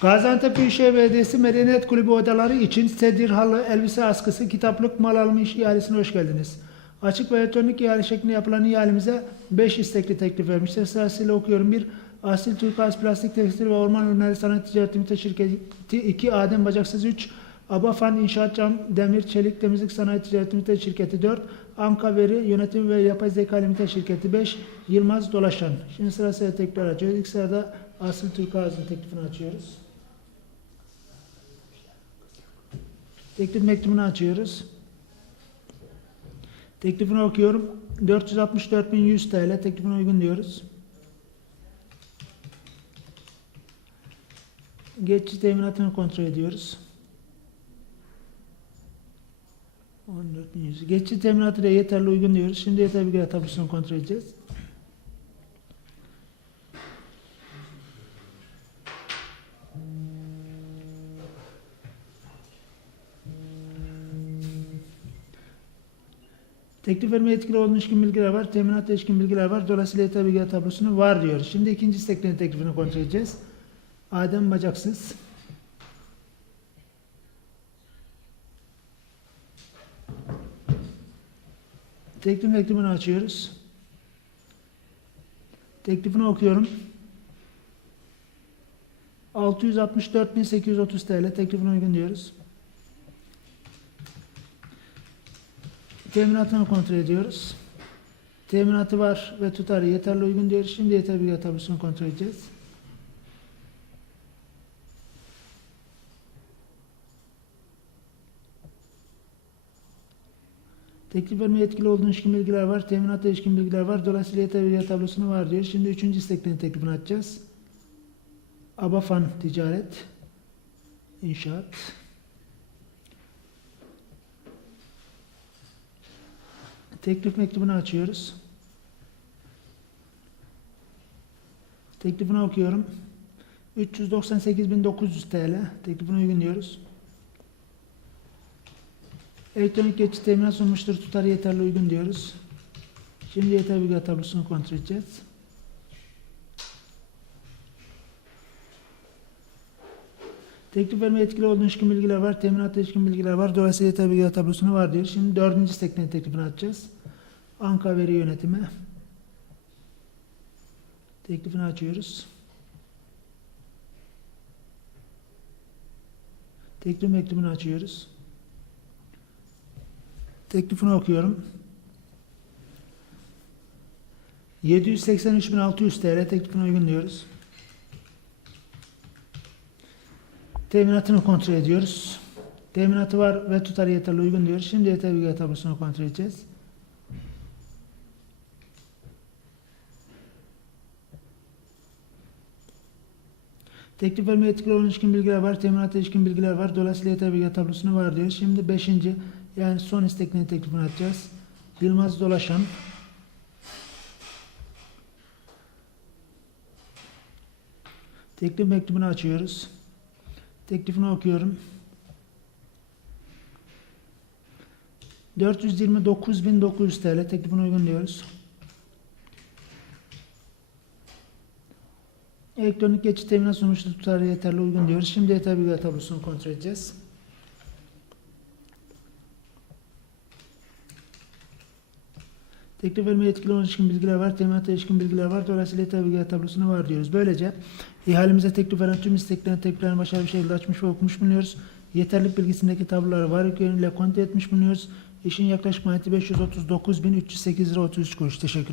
Gaziantep Büyükşehir Belediyesi Medeniyet Kulübü odaları için sedir, halı, elbise askısı, kitaplık, mal alımı iş ihalesine hoş geldiniz. Açık ve elektronik ihale şeklinde yapılan ihalemize 5 istekli teklif vermişler. Sırasıyla okuyorum. 1. Asil Turkuaz Plastik Tekstil ve Orman Ürünleri Sanayi Ticaret Limite Şirketi 2. Adem Bacaksız 3. Abafan İnşaat Cam Demir Çelik Temizlik Sanayi Ticaret Limite Şirketi 4. Anka Veri Yönetim ve Yapay Zeka Limite Şirketi 5. Yılmaz Dolaşan. Şimdi sırasıyla tekrar açıyoruz. İlk sırada Asil Turkuaz'ın teklifini açıyoruz. Teklif mektubunu açıyoruz. Teklifini okuyorum. 464.100 TL teklifine uygun diyoruz. Geçici teminatını kontrol ediyoruz. 14.100. Geçici teminatı da yeterli uygun diyoruz. Şimdi yeterli bilgiler tablosunu kontrol edeceğiz. Teklif verme etkili olduğu ilişkin bilgiler var. Teminatla ilişkin bilgiler var. Dolayısıyla yeterli bilgiler tablosunu var diyoruz. Şimdi ikinci isteklerin teklifini kontrol edeceğiz. Adem Bacaksız. Teklif mektubunu açıyoruz. Teklifini okuyorum. 664.830 TL teklifine uygun diyoruz. Teminatını kontrol ediyoruz. Teminatı var ve tutarı yeterli uygun diyoruz. Şimdi yeterli bilgi tablosunu kontrol edeceğiz. Teklif vermeye yetkili olduğun ilişkin bilgiler var. Teminatla ilişkin bilgiler var. Dolayısıyla yeterli tablosunu var diyor. Şimdi üçüncü isteklerin teklifini açacağız. Abafan Ticaret İnşaat Teklif mektubunu açıyoruz. Teklifini okuyorum. 398.900 TL. Teklifine uygun diyoruz. Elektronik geçiş teminat sunmuştur. Tutarı yeterli uygun diyoruz. Şimdi yeterli bilgi tablosunu kontrol edeceğiz. Teklif verme etkili olduğu ilişkin bilgiler var. Teminatla ilişkin bilgiler var. Dolayısıyla yeterli bilgiler tablosunu var diyor. Şimdi dördüncü isteklerin teklifini açacağız. Anka Veri Yönetimi. Teklifini açıyoruz. Teklif mektubunu açıyoruz. Teklifini okuyorum. 783.600 TL teklifine uygun diyoruz. Teminatını kontrol ediyoruz. Teminatı var ve tutarı yeterli uygun diyoruz. Şimdi yeterli tablosunu kontrol edeceğiz. Teklif vermeye etkili olan ilişkin bilgiler var. Teminata ilişkin bilgiler var. Dolayısıyla yeterli bilgi tablosunu var diyoruz. Şimdi beşinci yani son isteklerin teklifini atacağız. Yılmaz Dolaşan. Teklif mektubunu açıyoruz. Teklifini okuyorum. 429.900 TL teklifine uygun diyoruz. Elektronik geçiş teminat sonuçta tutarı yeterli uygun diyoruz. Şimdi yeterli bilgiler tablosunu kontrol edeceğiz. Teklif vermeye etkili olan ilişkin bilgiler var, teminata ilişkin bilgiler var. Dolayısıyla yeterli bilgiler tablosuna var diyoruz. Böylece ihalemize teklif veren tüm isteklerin tekliflerini başarılı bir şekilde açmış ve okumuş bulunuyoruz. Yeterlik bilgisindeki tabloları var yönüyle kontrol etmiş bulunuyoruz. İşin yaklaşık maliyeti 539.308 lira 33 kuruş. Teşekkür